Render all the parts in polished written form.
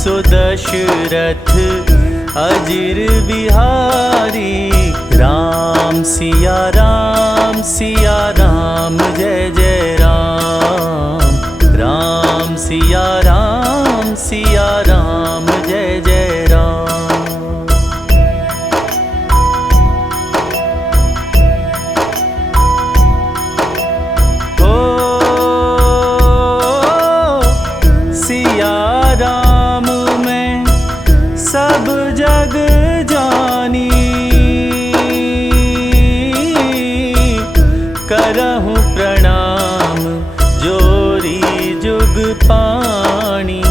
सो दशरथ अजिर बिहारी। राम सिया राम जय जय राम। राम सिया राम जय जय राम। हो सिया राम मैं सब जग जानी। करहूँ प्रणाम जोरी जुग पाणी।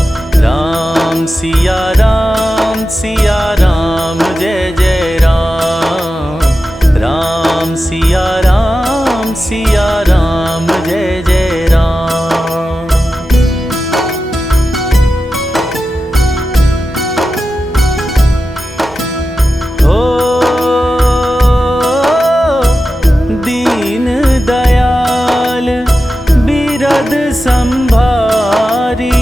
राम सिया राम जय जय राम। राम सिया राम जय जय राम। हो दीन दयाल बिरद संभारी।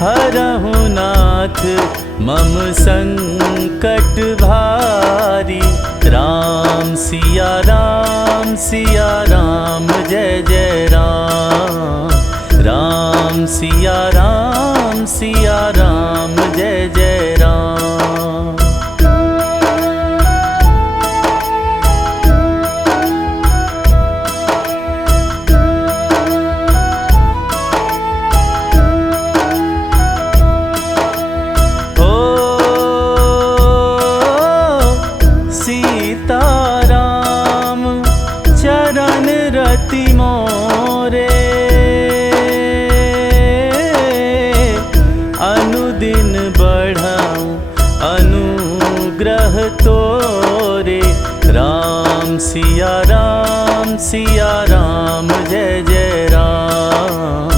हरहु नाथ मम संकट भारी। राम सिया राम जय जय राम। राम सिया राम जय जय राम। सीताराम चरण रति मोरे। अनुदिन बढ़ाऊं अनुग्रह तोरे। राम सिया राम जय जय राम।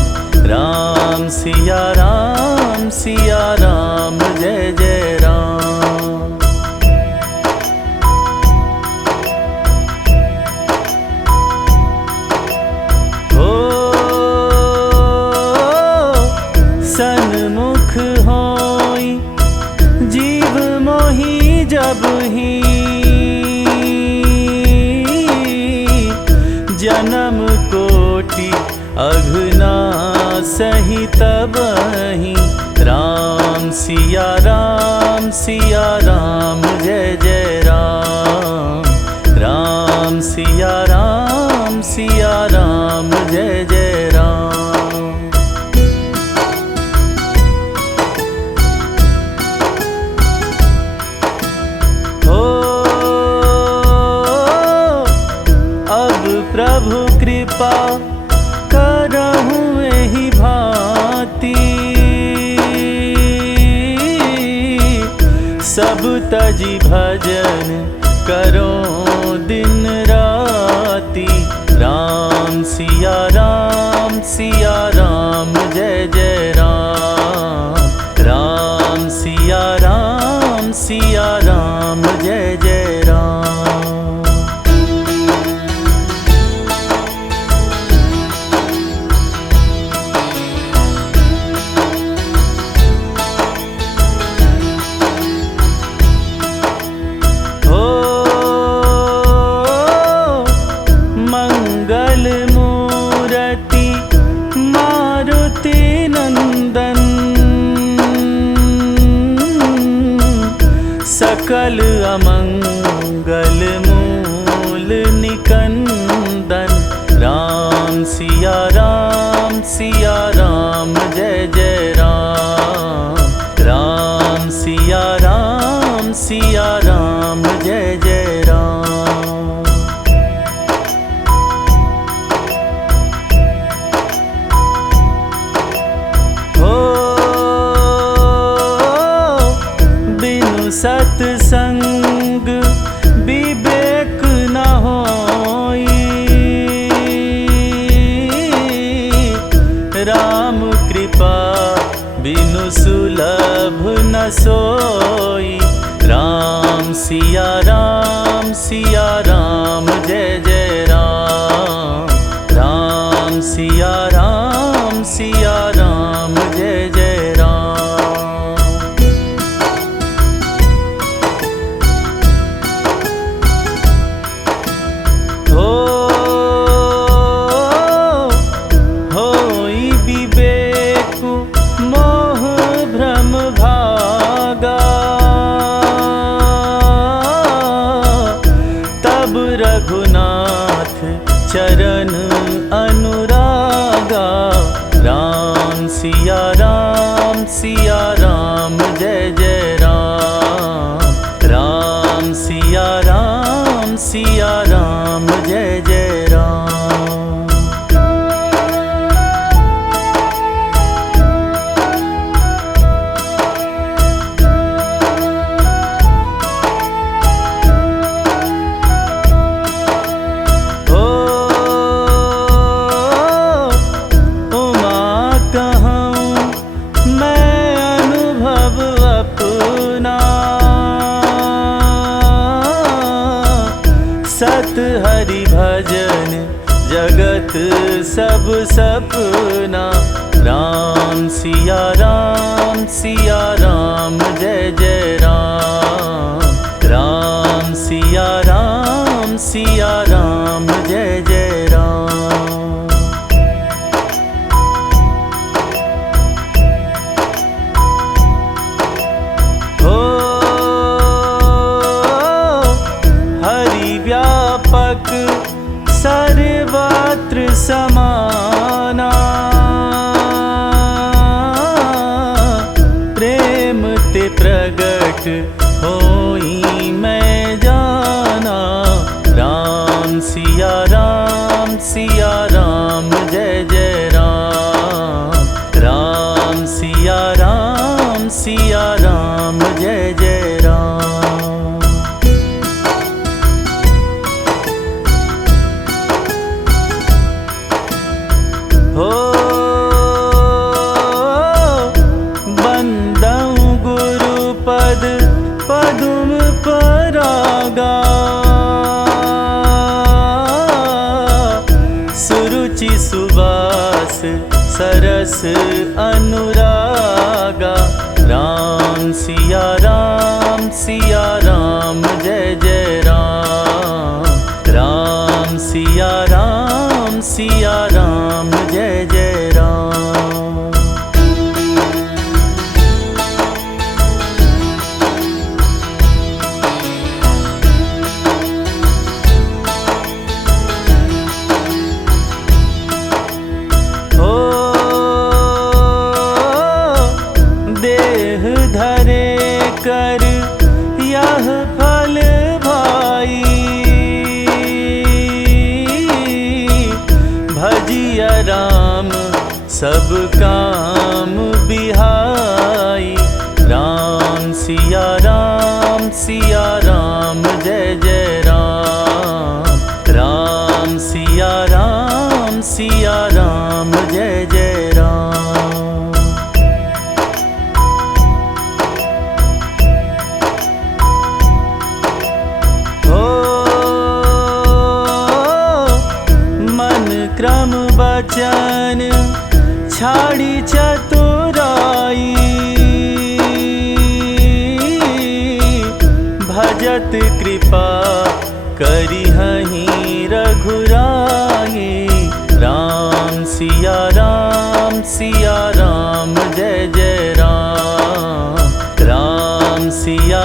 राम सिया राम जय जय राम। सन्मुख होई जीव मोहि जब ही। जन्म कोटि अघनासहि तबहि। राम सिया राम जय जय राम। राम सिया राम जय जय राम। प्रभु कृपा करहूँ एहि भांति। सब तजी भजन करो दिन राति। राम सिया राम जय जय राम। राम सिया राम जय जय राम। सकल अमंगल मूल निकंदन। राम सिया राम जय जय राम। राम सिया राम जय जय राम। सत्संग विवेक न होई। राम कृपा बिनु सुलभ न सोई। राम सिया राम जय जय राम। राम सिया राम चरण अनुरागा। राम सिया राम जय जय राम। राम सिया राम जय जय राम। सत हरि भजन जगत सब सपना। राम सिया राम जय जय राम। राम सिया राम जय जय राम। व्यापक सर्वत्र समाना। प्रेम ते प्रगट होई मैं जाना। राम सिया राम जय जय राम। राम सिया राम जय जय राम। हो बंदऊ गुरुपद पदुम परागा। सुरुचि सुवास सरस अनुरागा। राम सिया राम जय जय राम। राम सिया राम जय जय राम। हो देह धरे कर यह फल भाई। भजिया राम सब काम बिहाई। राम सिया राम जय जय राम। राम सिया राम जय जय राम। हो मन क्रम वचन छाड़ी चतुराई। भजत कृपा करी हहीं रघुराई। राम सिया राम जय जय राम। राम सिया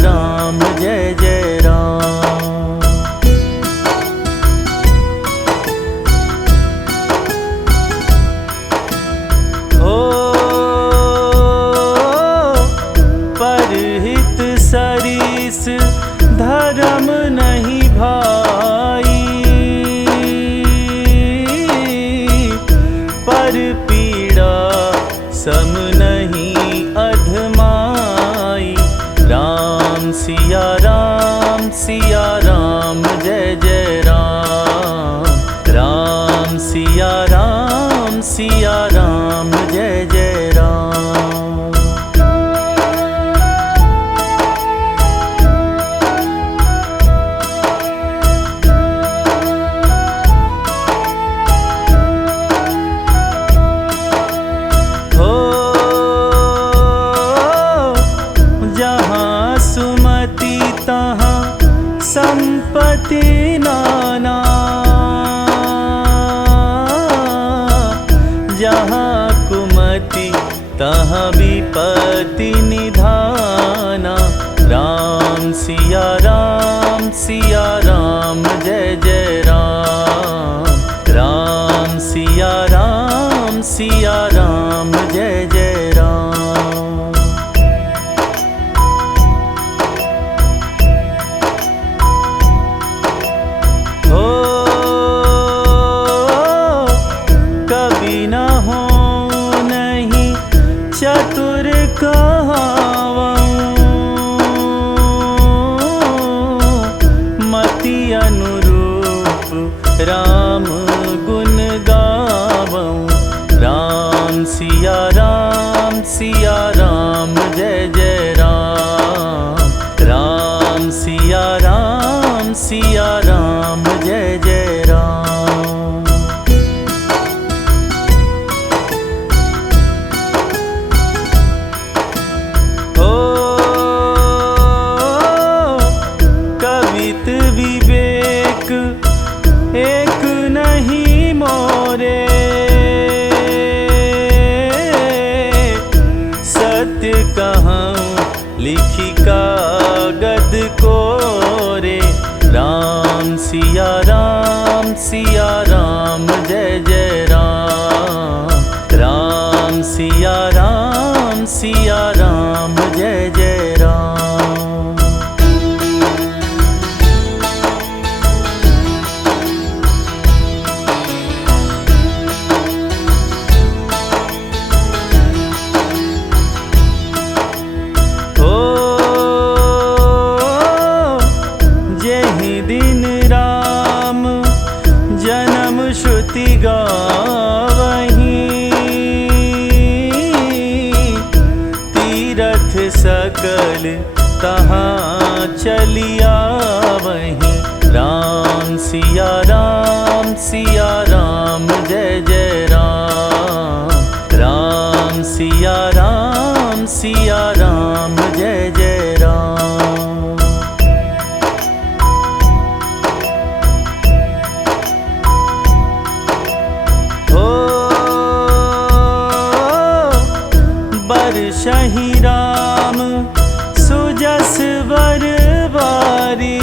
राम जय जय राम। हो परहित सरिस धर्म नहीं भाई। राम गुण गावऊं। राम सिया राम जय जय राम। राम सिया राम जय जय राम। ओ कवित विवेक एक नहीं मोरे, सत्य कहूँ लिखी कागद कोरे। राम सिया राम जय जय राम। राम सिया राम जय जय राम। दिन राम जन्म श्रुति गावहीं, तीरथ सकल तहाँ चलिया वहीं। राम सिया राम जय जय राम। राम सिया राम जय जय राम। बरसहि राम सुजस वर बारी,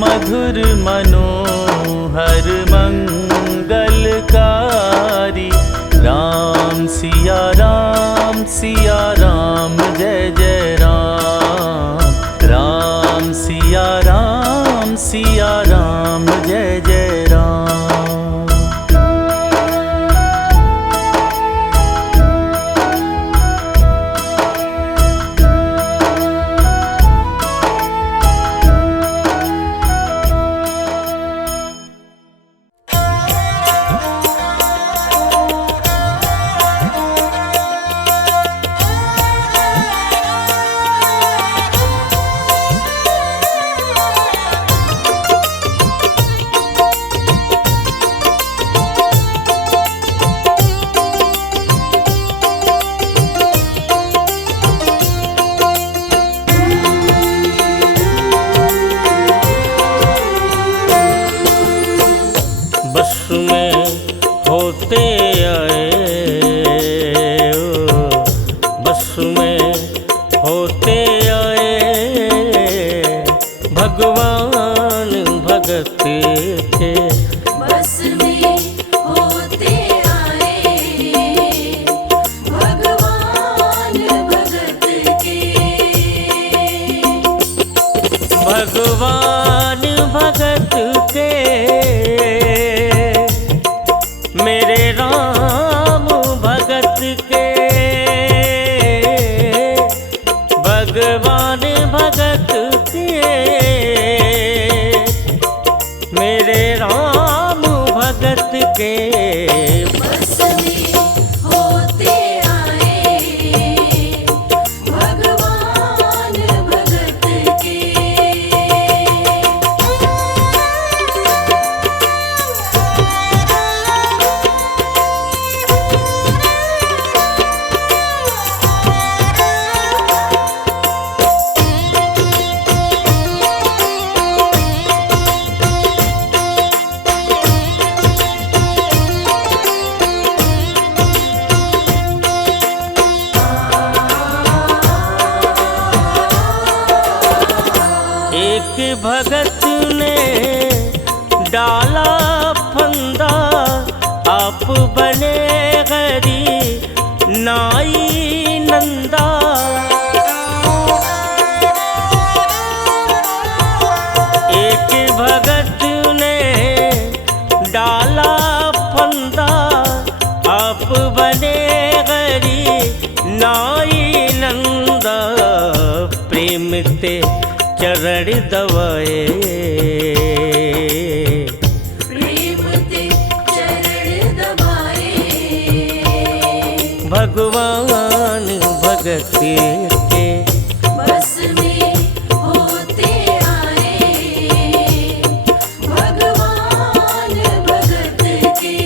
मधुर मनोहर मंगलकारी। राम सिया राम जय जय राम। राम सिया राम जय जय राम। बस में होते आए, बस में होते आए भगवान भगत के। बस में होते आए भगवान भगत के। भगवान भगत के मेरे राम भगत के। भगवान भगत के मेरे राम भगत के। बस में होते आए भगवान भगत के। एक भगत ने डाला फंदा, आप बने गरी नाई नंदा। एक भगत ने डाला फंदा, आप बने गरी नाई नंदा। प्रेम ते चरण चरण दबाए, प्रेम ते चरण दबाए, भगवान भगत के बस में होते आए, भगवान भगत के।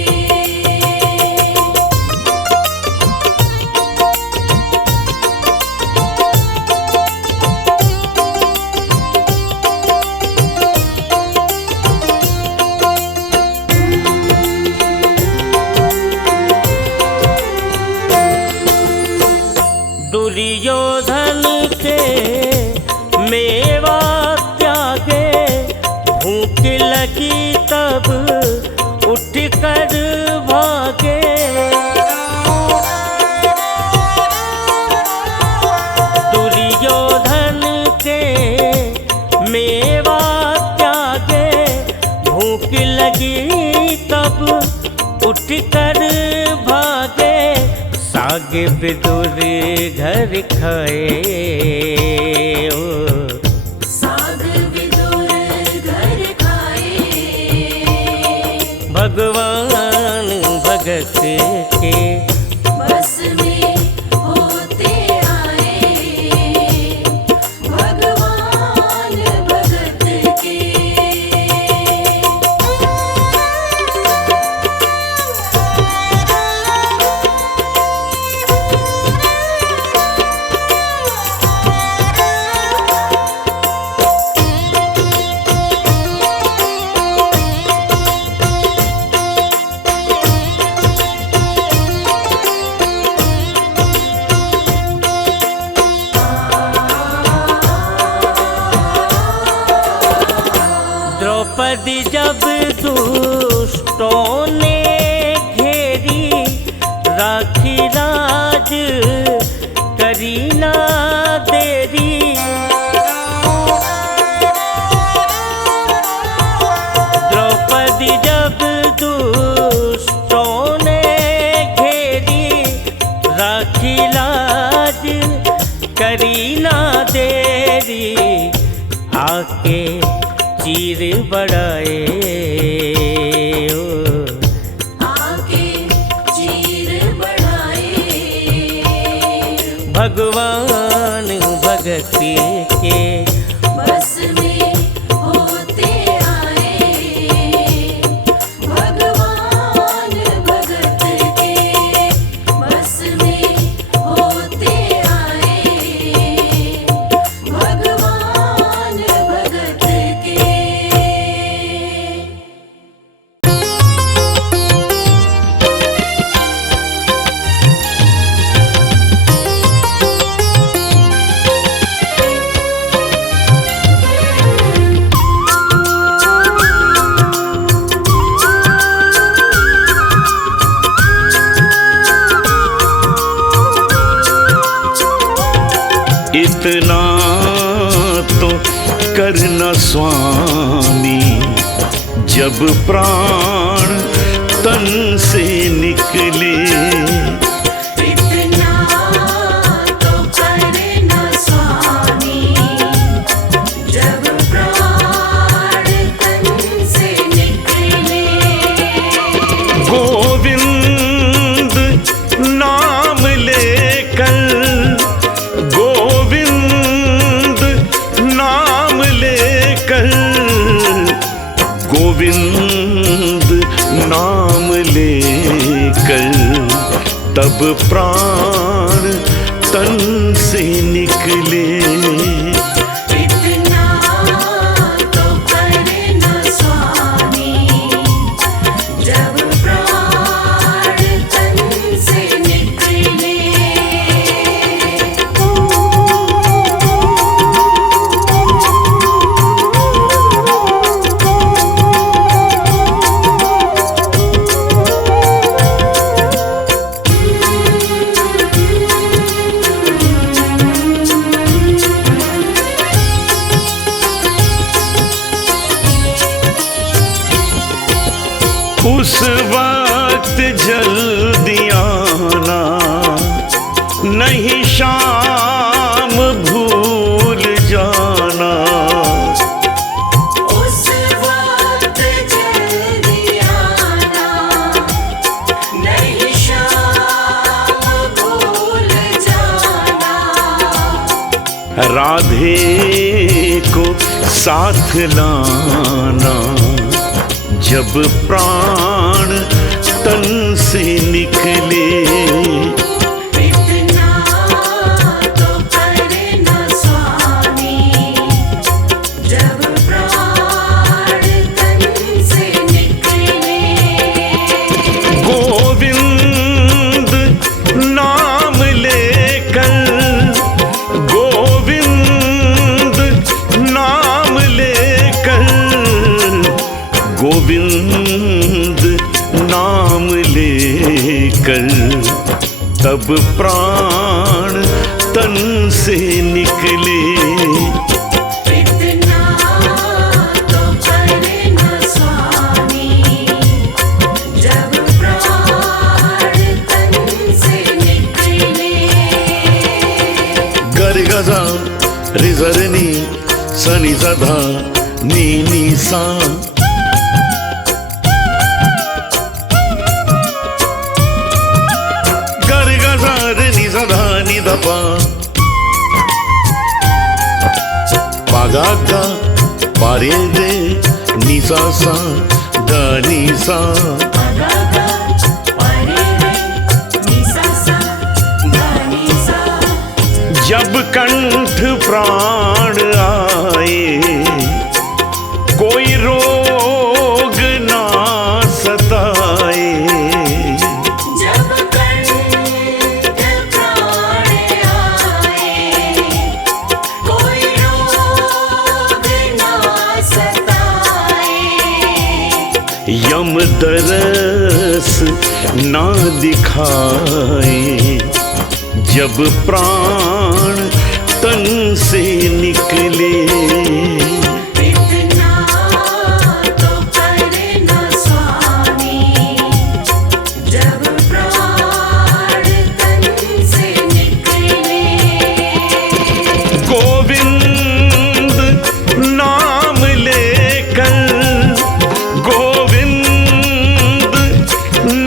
दुर्योधन के मेवा त्यागे, भूख लगी तब उठ कर भागे, दुर्योधन के मेवा त्यागे, भूख लगी तब उठ कर भागे, साग विदुर घर खाए, ओ साग विदुर घर खाए, भगवान भगत के बस में होते आए, भगवान भगत के। द्रौपदी जब दुष्टों ने घेरी, राखी लाज करी ना देरी, द्रौपदी जब दुष्टों ने घेरी, राखी लाज करी ना देरी, आके चीर बढ़ाए, ओ आके चीर बढ़ाए, भगवान भगत के बस में होते आए, भगवान भगत के। बस में होते आए, भगवान भगत के। इतना तो करना स्वामी, जब प्राण तन से निकले, इतना तो करना स्वामी, जब प्राण तन से निकले, गोविंद नाम लेकर, गोविंद नाम लेकर, गोविंद नाम लेकर, तब प्राण तन से निकले, इतना तो करना स्वामी, जब प्राण तन से निकले। उस वक्त जल्दी आना, नहीं शाम भूल जाना, राधे को साथ लाना, जब प्राण तन से निकले। इतना तो करे न स्वामी, जब प्राण तन से निकले। गोविंद नाम लेकर, गोविंद नाम लेकर, गोविंद नाम लेकर, तब प्राण तन से निकले। इतना तो करे न स्वामी, जब प्राण तन से निकले। गर गजा रिजरनी सनी सधा नी नी सा। गर गजा नी सधा नी दपा। पागा गा पारे दे नी सा सा दा नी सा। गा परे रे नि सा सा गा नि सा। जब कंठ प्राण आए, कोई रोग ना सताए। जब कंठ प्राण आए, कोई रोग ना सताए। यम दरस ना दिखाए, जब प्राण तन से निकले। इतना तो करे न स्वामी, जब प्राण तन से निकले। गोविंद नाम लेकर, गोविंद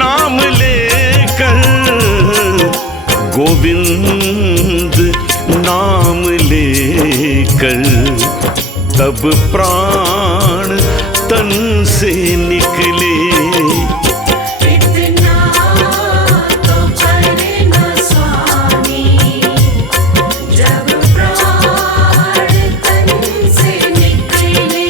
नाम लेकर, गोविंद नाम लेकर, तब प्राण तन से निकले। इतना तो करे न स्वामी, जब प्राण तन से निकले।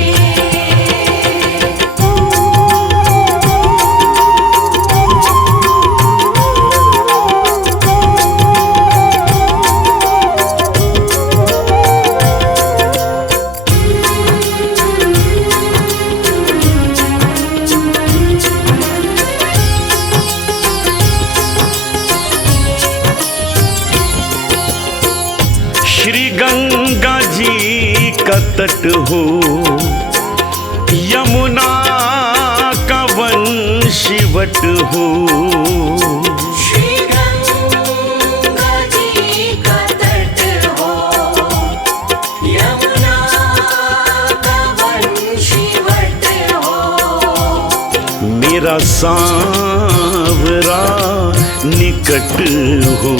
श्री गंगा जी का तट हो, यमुना का वंशीवट हो। श्री गंगा जी का तट हो, यमुना का वंशीवट हो। मेरा सांवरा निकट हो,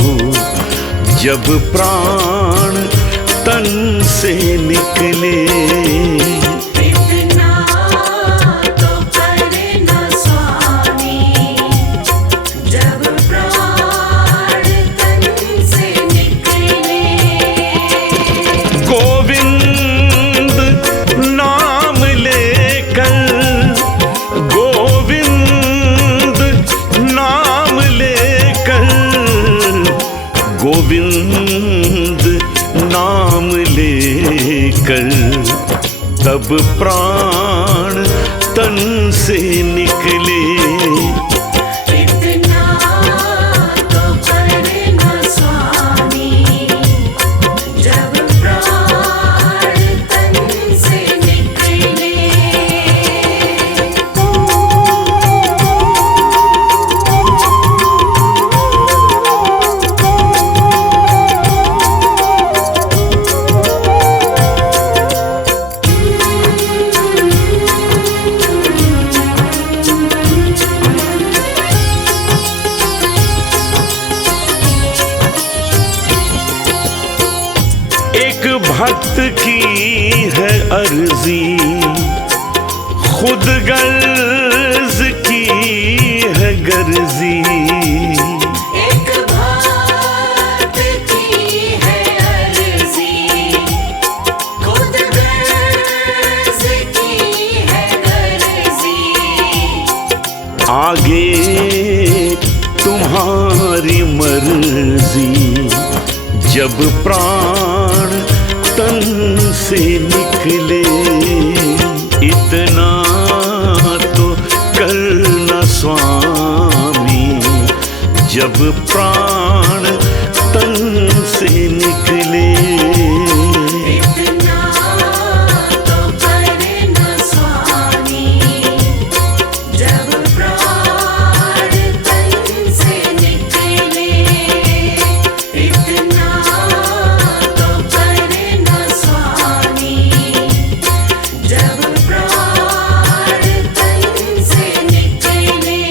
जब प्राण तन से निकले। इतना तो करे न स्वामी, जब प्राण तन से निकले। गोविंद नाम लेकर, गोविंद नाम लेकर, गोविंद नाम लेकर, तब प्राण तन से निकले। इतना तो करे न स्वामी, जब प्राण तन से निकले। भक्त की है अर्जी, खुद गर्ज की है गर्जी। एक भक्त की है अर्जी, खुद गर्ज की है गर्जी। आगे तुम्हारी मर्जी, जब प्राण तन से निकले, इतना तो करना स्वामी, जब प्राण तन से निकले। इतना तो करना स्वामी, जब प्राण तन से निकले। इतना तो करना स्वामी, जब प्राण तन से निकले।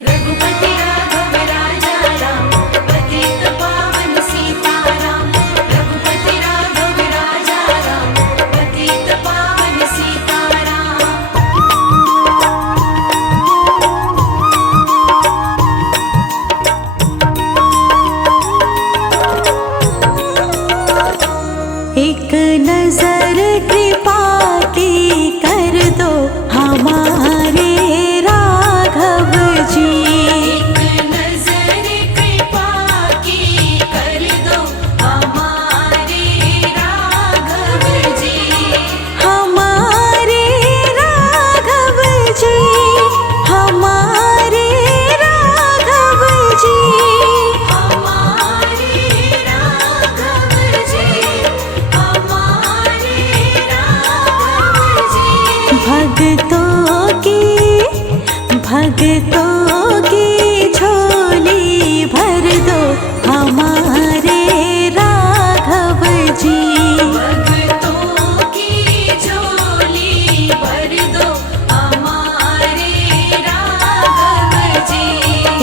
रघुपति राघव राजा राम, पतित पावन सीताराम। रघुपति राघव राजा राम, पतित पावन सीताराम। एक नजर कृपा की कर दो हमारे राघव जी। एक नजर कृपा की कर दो हमारे राघव जी। हमारे राघव जी, हमारे राघव जी, हमारे राघव जी, हमारे राघव जी। भक्तों की झोली भर दो हमारे राघव जी। भक्तों की झोली भर दो हमारे राघव जी।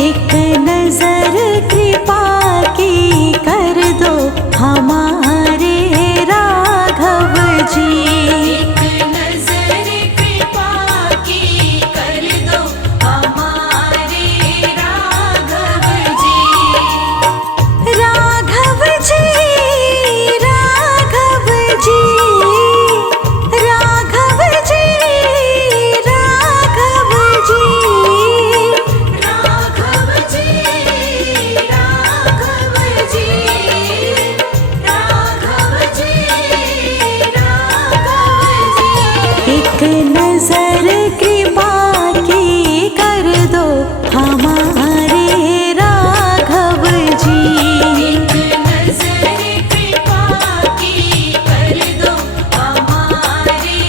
एक नजर कृपा की कर दो हमारे राघव जी। एक नजर कृपा की कर दो हमारे राघव जी। राघव जी, राघव जी, राघव जी, राघव जी, राघव जी, राघव जी, राघव जी, राघव जी। एक नजर कृपा की कर दो हमारे राघव जी। एक नजर कृपा की कर दो हमारे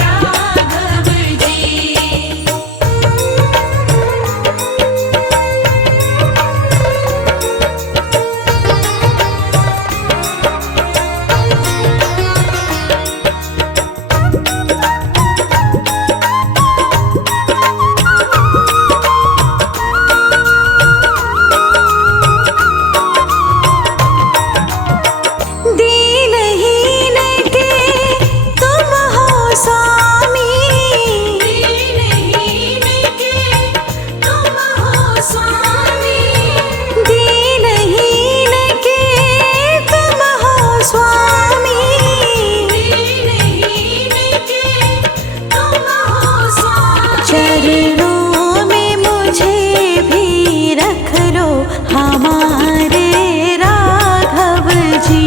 राघव जी। दीनहीन के तुम हो स्वामी। दीनहीन के तुम हो स्वामी। दीनहीन के तुम हो स्वामी। दीनहीन के तुम हो स्वामी। चरणों में मुझे भी रख लो हमारे राघव जी।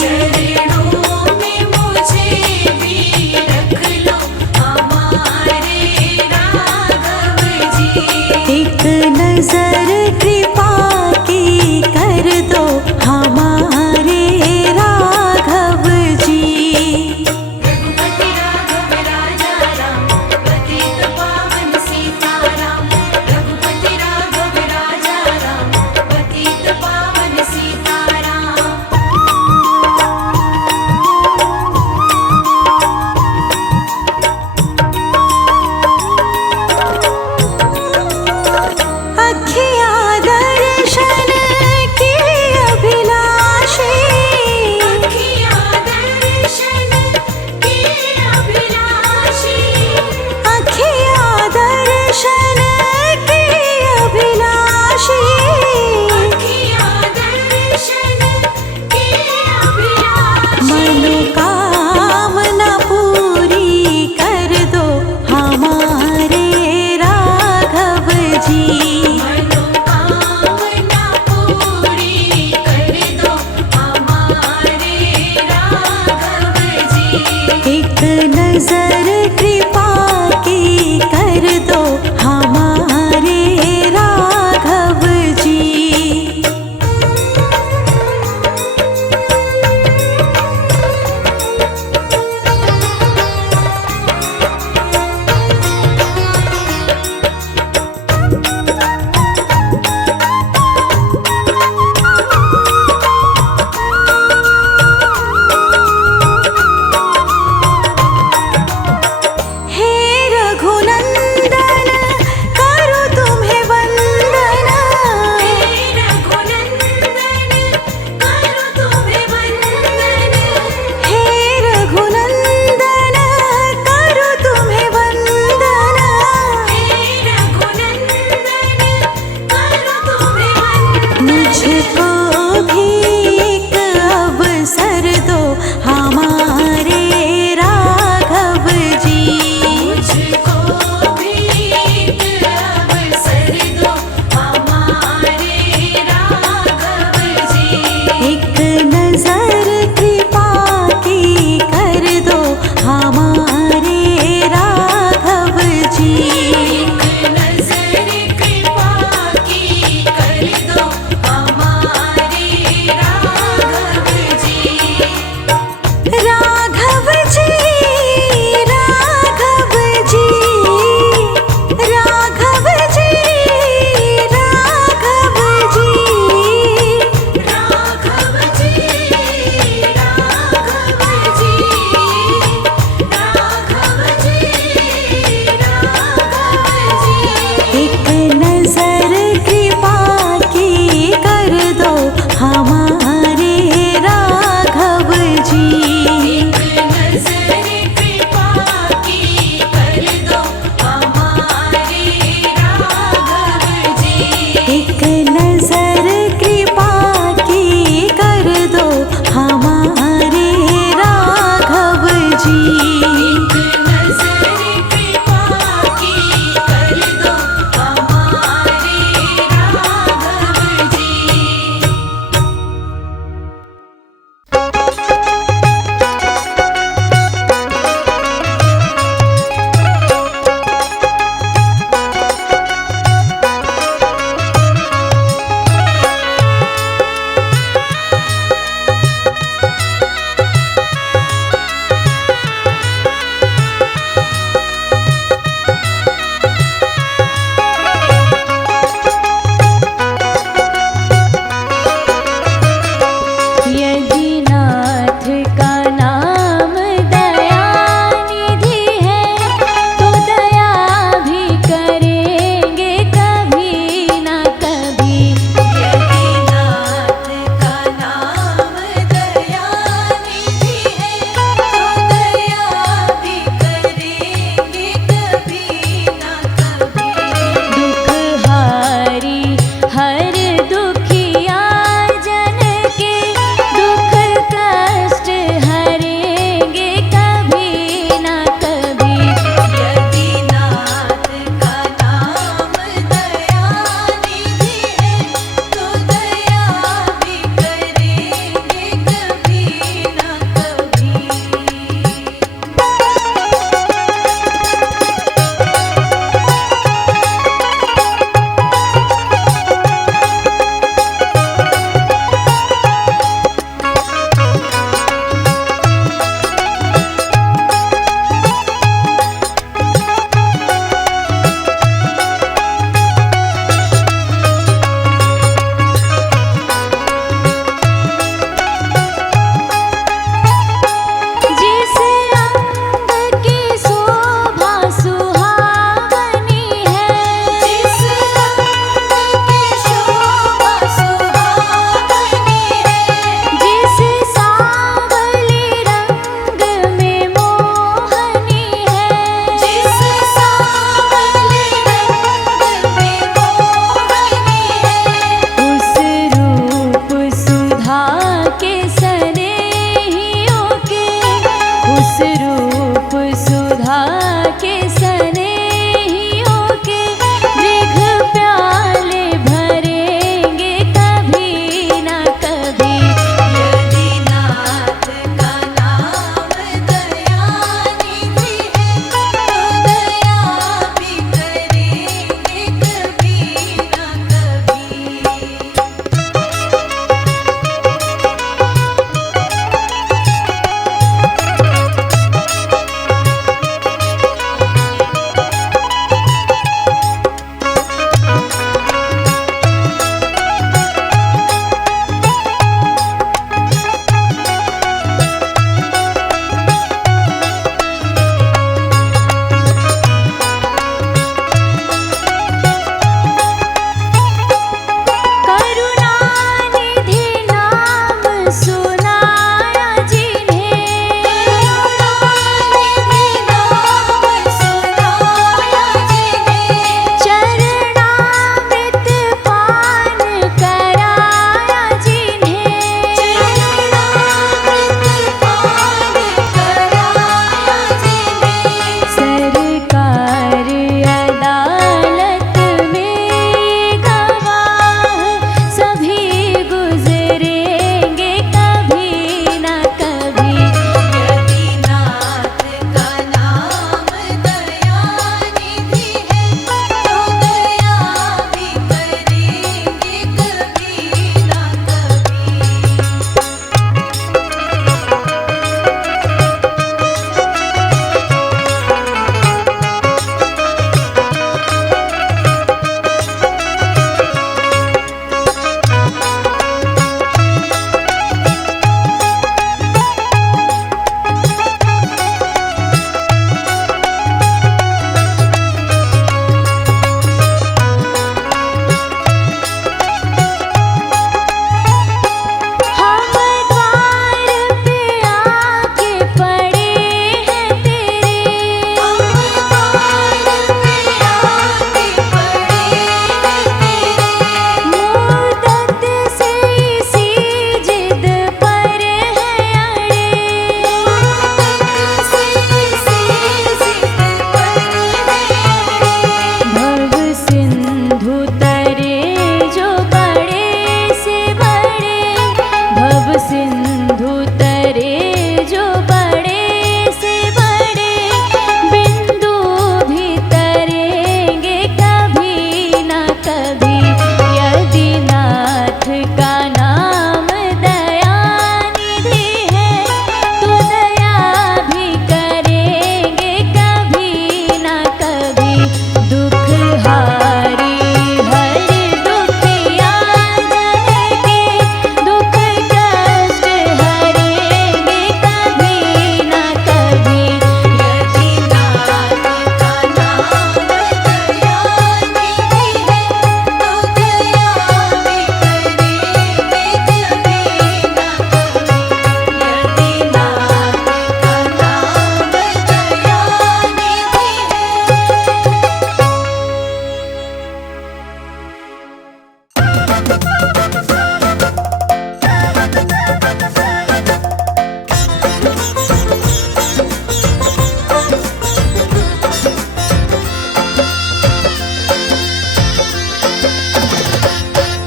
चरणों में मुझे भी रख लो हमारे राघव जी। एक नजर कृपा की कर दो हमारे राघव जी। रघुपति राघव राजा राम, पतित पावन सीताराम। रघुपति राघव राजा राम, पतित पावन सीताराम। अखियाँ नजर कृपा की कर दो हमारे राघव जी।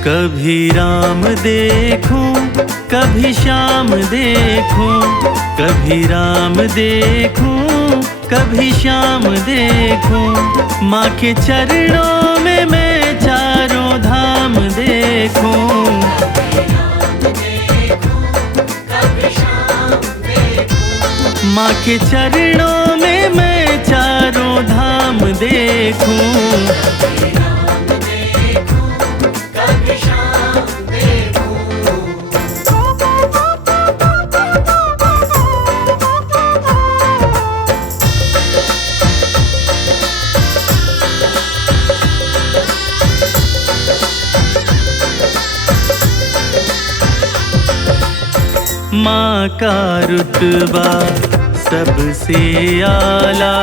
कभी राम देखूं, कभी श्याम देखूं, कभी राम देखूं, कभी श्याम देखूं। माँ के चरणों में मैं चारों धाम देखूं। माँ के चरणों में मैं चारों धाम देखूं। माँ का रुतबा सबसे आला,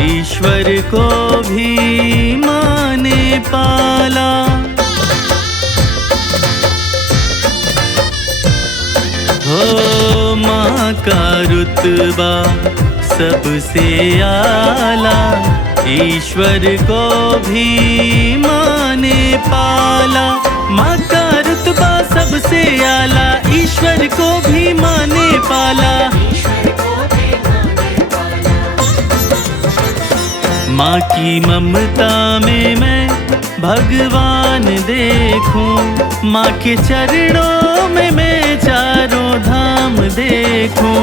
ईश्वर को भी माँ ने पाला। हो माँ का रुतबा सबसे आला, ईश्वर को भी माँ ने पाला। माँ का रुतबा सबसे आला, ईश्वर को भी माँ ने पाला। माँ की ममता में मैं भगवान देखूं। माँ के चरणों में मैं चारों धाम देखूं।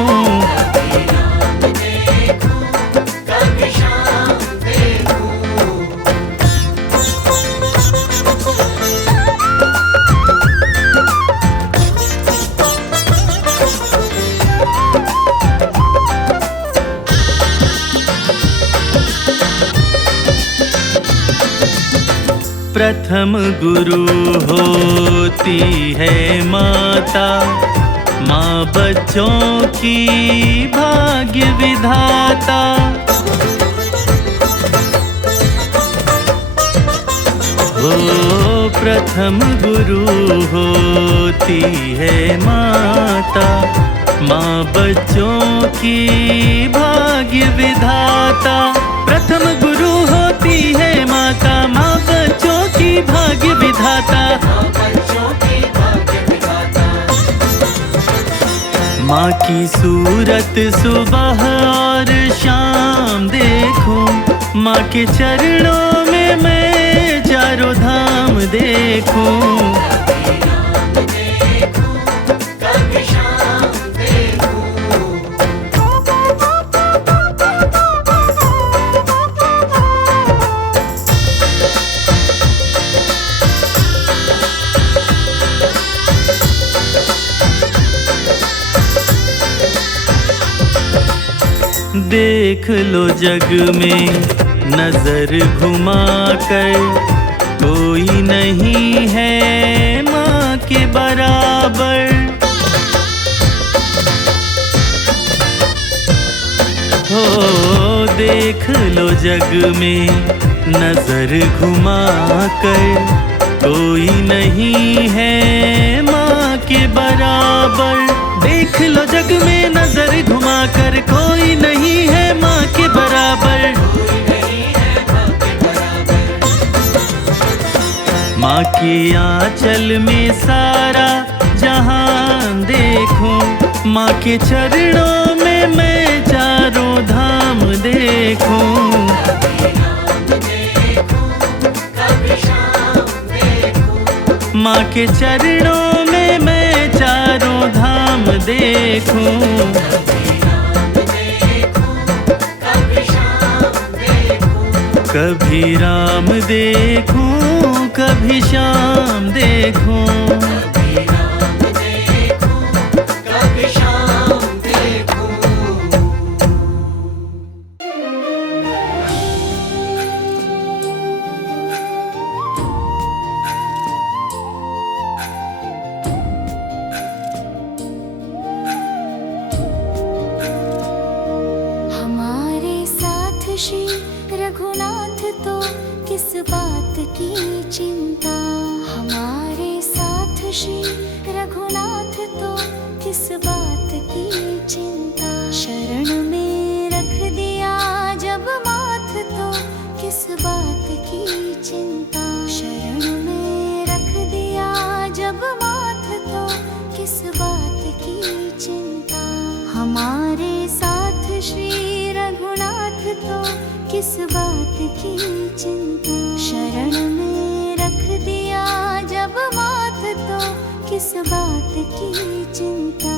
प्रथम गुरु होती है माता, माँ बच्चों की भाग्य विधाता। हो प्रथम गुरु होती है माता, माँ बच्चों की भाग्य विधाता। प्रथम गुरु होती है माता, माँ बच्चों की भाग्य विधाता। माँ की सूरत सुबह और शाम देखूं। माँ के चरणों में मैं चारों धाम देखूं। देख लो जग में नजर घुमा कर, कोई नहीं है माँ के बराबर। हो देख लो जग में नजर घुमा कर, कोई नहीं है माँ के बराबर। देख लो जग में नजर घुमा कर, कोई नहीं है माँ के बराबर। माँ के आंचल में सारा जहान देखूं। माँ के चरणों में मैं चारों धाम देखूं। माँ के चरणों में मैं चारों धाम देखूं। कभी राम देखूं, कभी श्याम देखूं। हमारे साथ श्री रघुनाथ तो किस बात की चिंता। हमारे साथ श्री रघुनाथ तो किस बात की चिंता। शरण में रख दिया जब माथ तो किस बात की चिंता। शरण में रख दिया हमारे साथ श्री रघुनाथ तो किस बात की चिंता। शरण में रख दिया जब माथ तो किस बात की चिंता।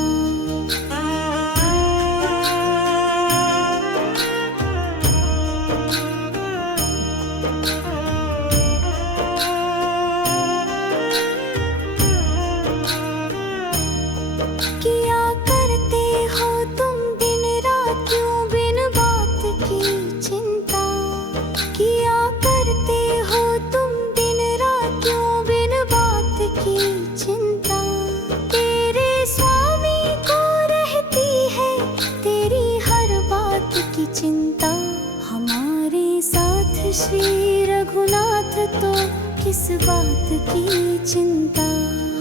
किया करते हो तुम दिन रात क्यों बिन बात की चिंता। किया करते हो तुम दिन रात क्यों बिन बात की चिंता। तेरे स्वामी को रहती है तेरी हर बात की चिंता। हमारे साथ श्री रघुनाथ तो किस बात की चिंता।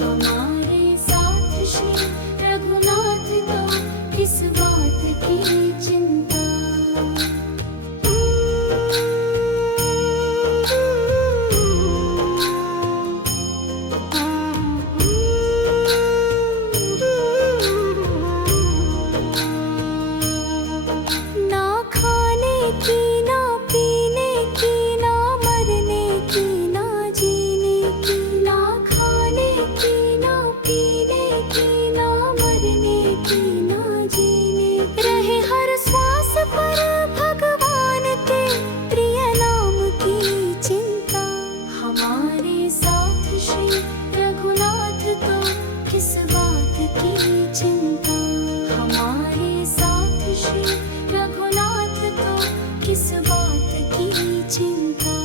हमारे साथ श्री रघुनाथ तो किस बात की चिंता। ना खाने की ना पीने की ना मरने की ना जीने की। ना खाने की ना पीने की ना मरने की ना जीने। रहे हर श्वास पर भगवान के प्रिय नाम की चिंता। हमारे साथ श्री रघुनाथ तो किस बात की चिंता। हमारे साथ श्री रघुनाथ तो किस बात की चिंता।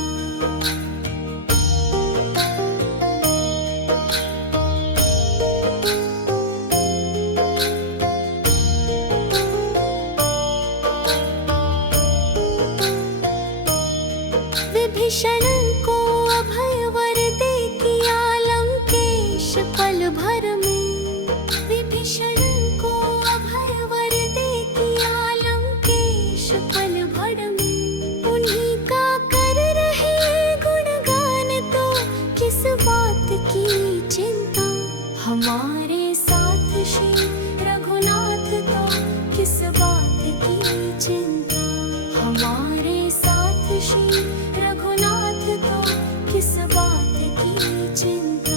विभीषण को अभय वर दे किया लंकेश पल भर में। विभीषण को अभय वर दे किया लंकेश पल भर में। उन्हीं का कर रहे गुणगान तो किस बात की चिंता। हमारे साथ श्री रघुनाथ तो किस बात की चिंता। हमारे साथ श्री रघुनाथ तो किस बात की चिंता।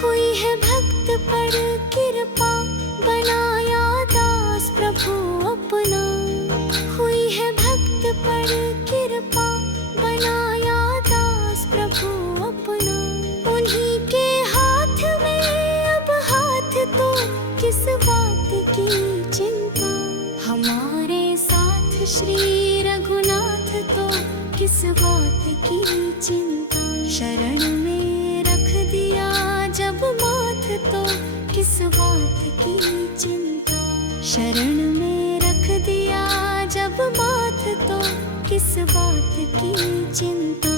हुई है भक्त पर कृपा बनाया दास प्रभु अपना। हुई है भक्त पर कृपा बनाया दास प्रभु अपना। उन्हीं के हाथ में अब हाथ तो किस बात की चिंता। हमारे साथ श्री रघुनाथ तो किस बात की चिंता। शरण में रख दिया जब माथ तो किस बात की चिंता। शरण में रख दिया जब माथ तो किस बात की चिंता।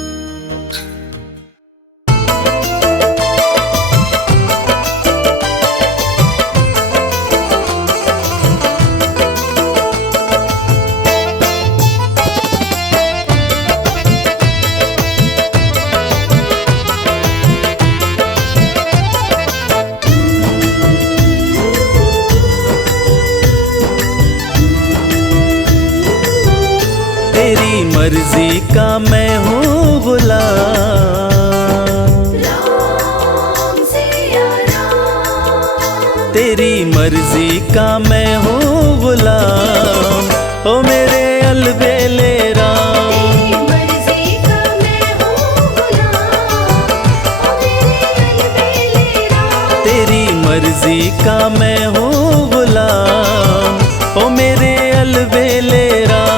तेरी मर्जी का मैं हूँ गुलाम। तेरी मर्जी का मैं हूँ गुलाम। ओ मेरे अलबेले राम। तेरी मर्जी का मैं हूँ गुलाम। ओ मेरे अलबेले राम।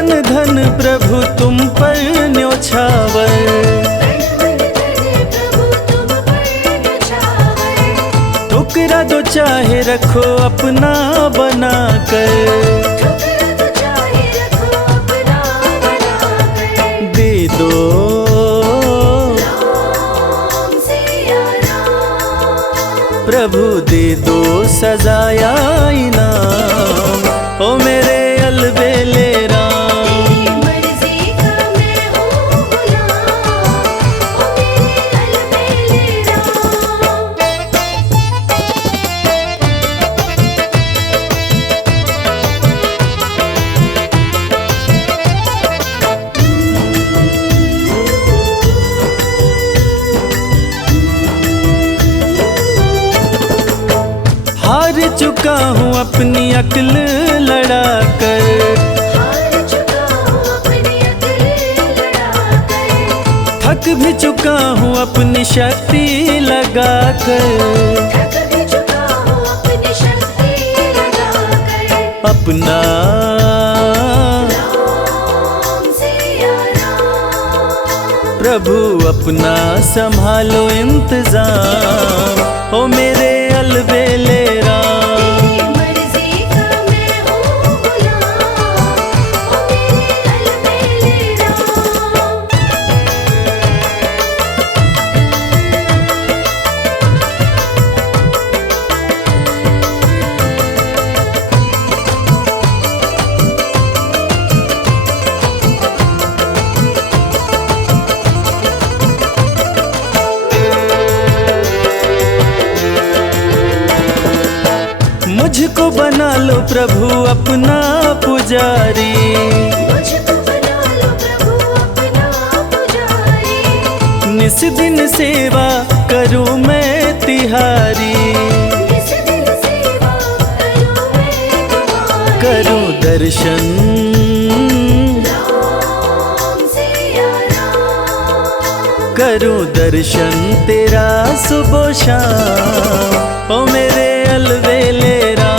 मन धन प्रभु तुम पर न्योछावर। ठुकरा दो चाहे रखो अपना बना कर, दे दो प्रभु दे दो सजाया इनाम, ओ मेरे अलबेले राम। हार चुका हूँ अपनी अक्ल लड़ा कर, थक भी चुका हूँ अपनी शक्ति लगा कर, अपना प्रभु अपना संभालो इंतजाम, ओ मेरे अलबेले राम। मुझको बना लो प्रभु अपना पुजारी, निस दिन सेवा करूं मैं तिहारी, करूं दर्शन करूं दर्शन तेरा सुबह शाम, ओ मेरे अलबेले राम।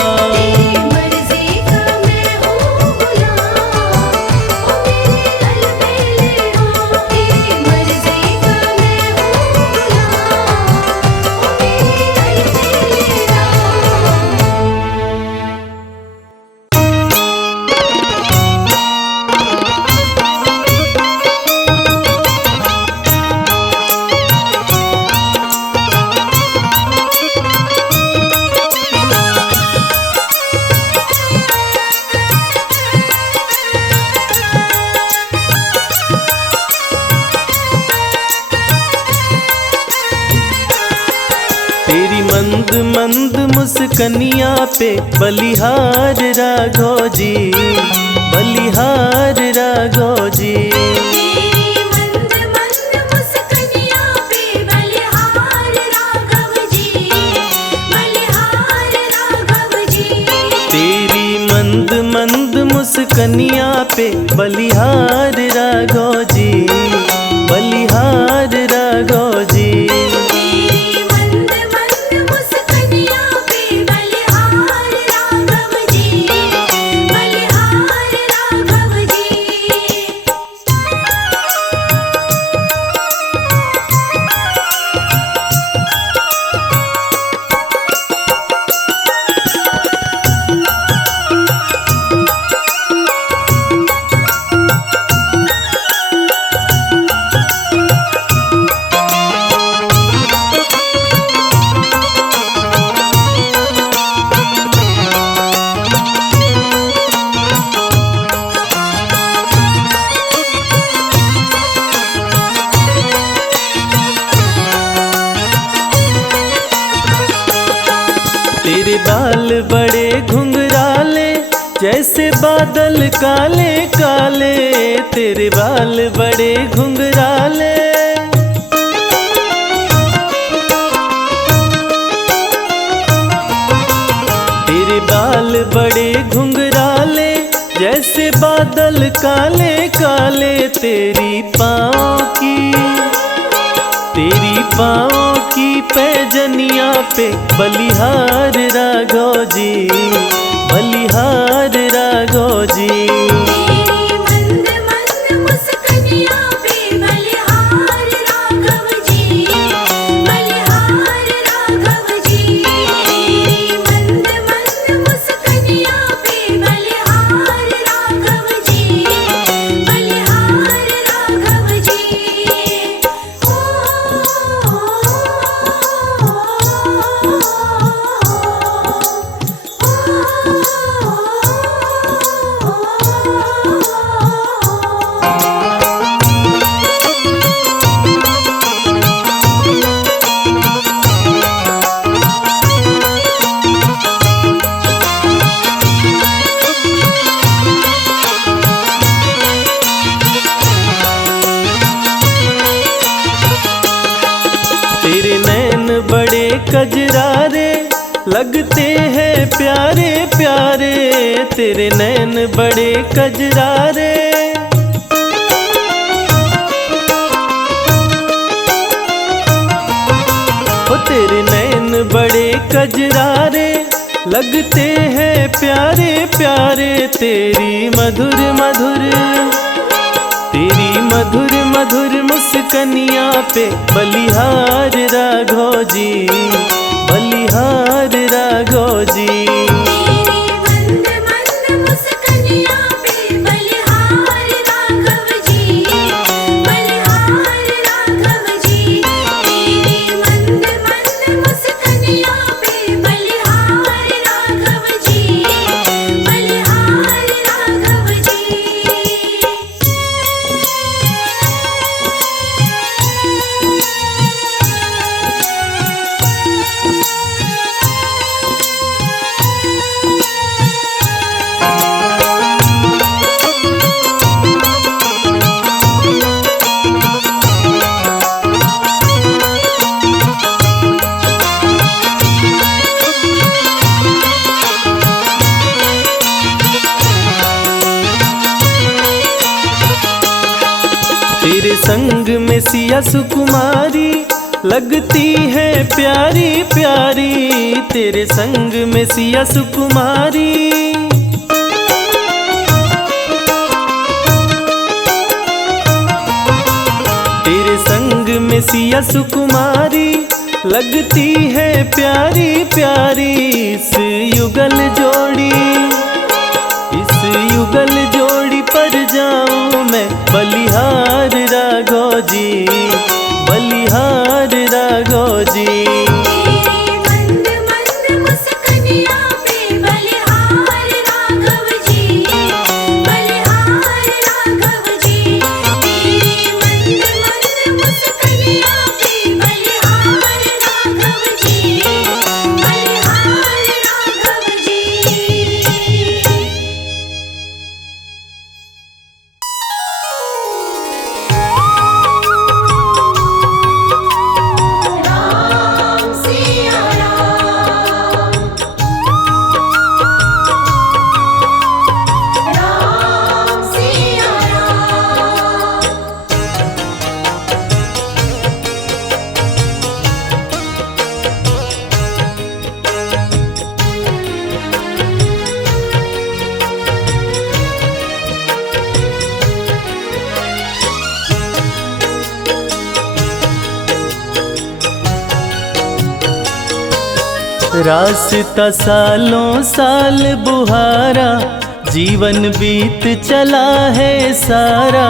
तेरी मंद मंद मुस्कनिया पे बलिहार राघो जी, बलिहार राघो जी। तेरी मंद मंद मुस्कनिया पे बलिहार राघो जी, बलिहार राघो जी। तेरे बाल बड़े घुंघराले जैसे बादल काले काले, तेरे बाल बड़े घुंघराले। तेरे बाल बड़े घुंघराले जैसे बादल काले काले, तेरी पाँव की पैजनिया पे बलिहार राघो जी, बलिहार राघो जी। कजरारे लगते हैं प्यारे प्यारे, तेरे नैन बड़े कजरारे। ओ तेरे नैन बड़े कजरारे लगते हैं प्यारे प्यारे, तेरी मधुर मधुर मुस्कनिया पे बलिहार राघव जी, बलिहार राघव जी। तेरी मंद मंद मुस्कनिया पे बलिहार राघव जी, बलिहार राघव जी। तेरी मंद मंद मुस्कनिया पे बलिहार राघव जी, बलिहार राघव जी। तेरे संग में सिया सुकुमारी लगती है प्यारी प्यारी, तेरे संग में सिया सुकुमारी। तेरे संग में सिया सुकुमारी लगती है प्यारी प्यारी, इस युगल जोड़ी पर जाऊं मैं बलिहार राघव जी, बलिहार राघव जी। तेरी मंद मंद मुस्कनिया पे बलिहार राघव जी, बलिहार राघव जी। तेरी मंद मंद मुस्कनिया पे बलिहार राघव जी, बलिहार राघव जी। राम सिया राम, राम सिया राम। रास्ता सालों साल बुहारा, जीवन बीत चला है सारा।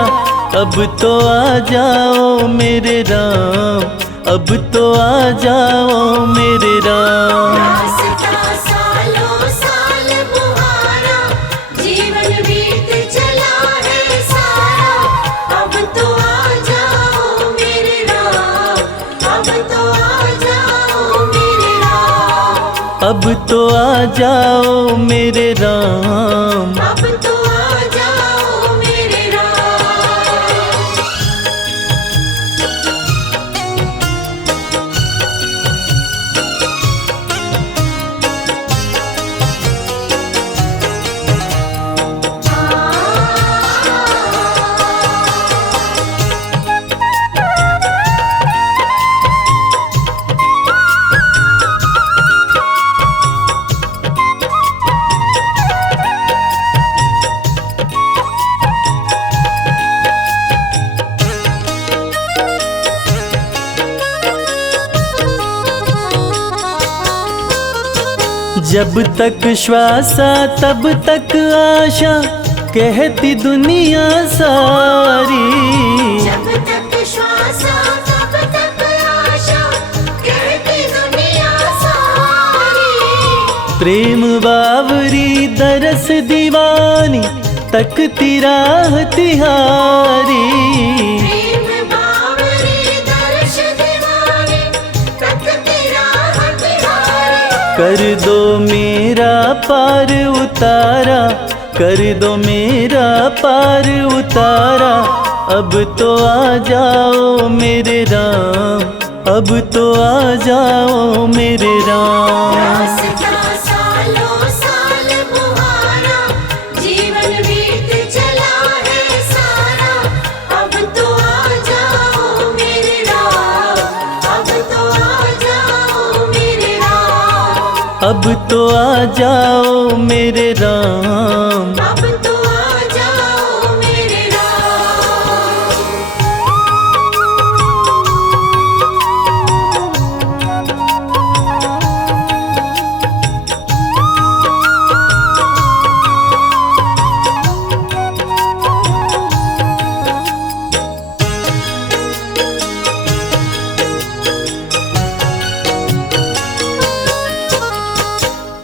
अब तो आ जाओ मेरे राम, अब तो आ जाओ मेरे राम। रास्ता सालों साल बुहारा, जीवन बीत चला है सारा। अब तो आ जाओ मेरे राम, अब तो आ जाओ मेरे राम। अब तो आ जाओ मेरे राम। अब तो आ जाओ मेरे राम। जब तक श्वासा तब तक आशा, कहती दुनिया सारी। जब तक श्वासा तब तक आशा, कहती दुनिया सारी। प्रेम बावरी दरस दीवानी, तकती राह तिहारी। प्रेम बावरी दर्श दीवानी, तकती राह तिहारी। कर दो मेरा पार उतारा, कर दो मेरा पार उतारा। अब तो आ जाओ मेरे राम, अब तो आ जाओ मेरे राम। रास्ता सालों साल बुहारा, जीवन बीत चला है सारा। अब तो आ जाओ मेरे राम, अब तो आ जाओ मेरे राम। अब तो आ जाओ मेरे राम। अब तो आ जाओ मेरे राम।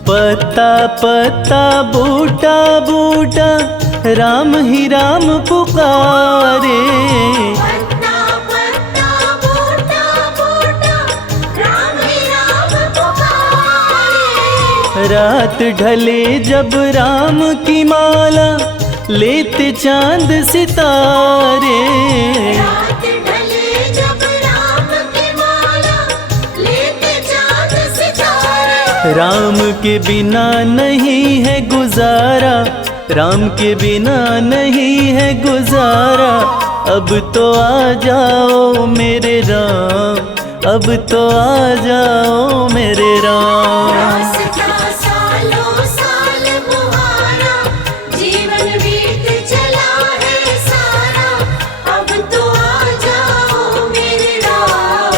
पत्ता पत्ता बूटा बूटा राम ही राम पुकारे। पत्ता पत्ता बूटा बूटा, राम ही राम पुकारे। रात ढले जब राम की माला लेते चांद सितारे। रात ढले जब राम की माला लेते चाँद सितारे। राम के बिना नहीं है गुजारा, राम के बिना नहीं है गुजारा। अब तो आ जाओ मेरे राम, अब तो आ जाओ मेरे राम। रास्ता सालों साल बुहारा, जीवन बीत चला है सारा। अब तो आ जाओ मेरे राम,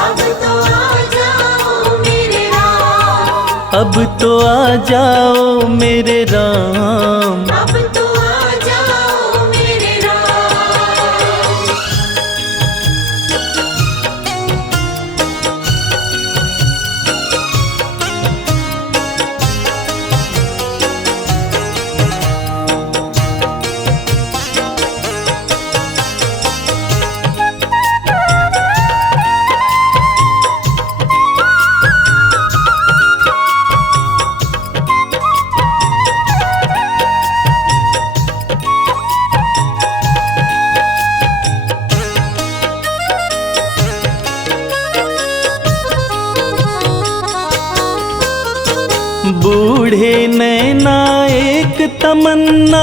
अब तो आ जाओ मेरे राम। अब तो आ जाओ मेरे राम। अब तो आ जाओ मेरे राम। बूढ़े नैना एक तमन्ना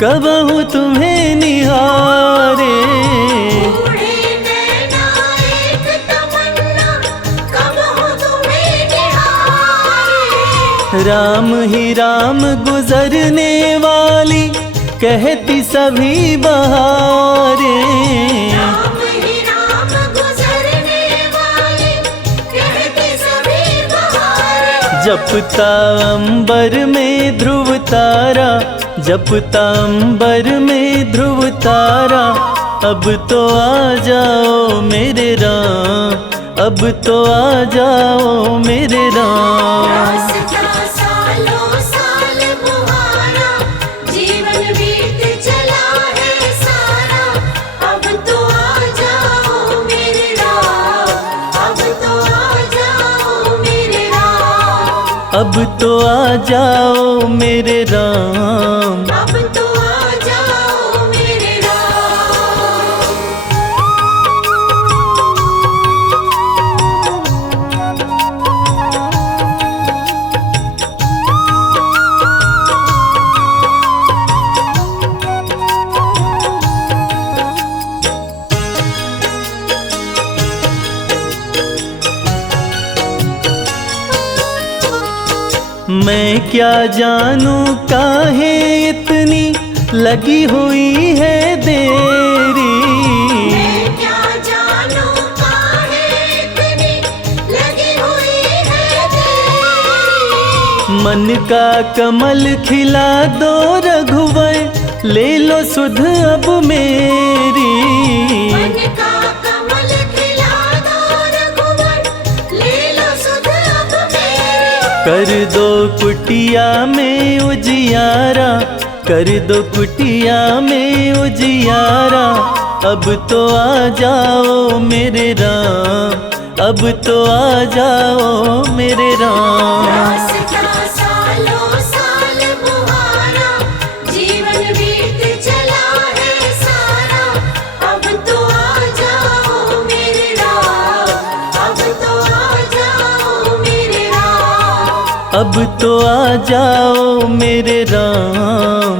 कबहू तुम्हें निहारे। बूढ़े नैना एक तमन्ना, कब हो तुम्हें निहारे। राम ही राम गुजरने वाली कहती सभी बहारे। राम ही राम गुजरने वाली कहती सभी बहारें। जपता अंबर में ध्रुव तारा, जपता अंबर में ध्रुव तारा। अब तो आ जाओ मेरे राम, अब तो आ जाओ मेरे राम। रास्ता सालों साल बुहारा, जीवन बीत चला है सारा। अब तो आ जाओ मेरे राम, अब तो आ जाओ मेरे राम। अब तो आ जाओ मेरे राम। अब तो आ जाओ मेरे राम। मैं क्या जानूं काहे इतनी लगी हुई है देरी। मैं क्या जानूं काहे इतनी लगी हुई है तेरी। मन का कमल खिला दो रघुवर, ले लो सुध अब मेरी। मन का कमल खिला दो रघुवर, ले लो सुध अब मेरी। कर दो कुटिया में उजियारा, कर दो कुटिया में उजियारा। अब तो आ जाओ मेरे राम, अब तो आ जाओ मेरे राम। रास्ता सालों साल बुहारा, जीवन बीत चला है सारा। अब तो आ जाओ मेरे राम, अब तो आ जाओ मेरे राम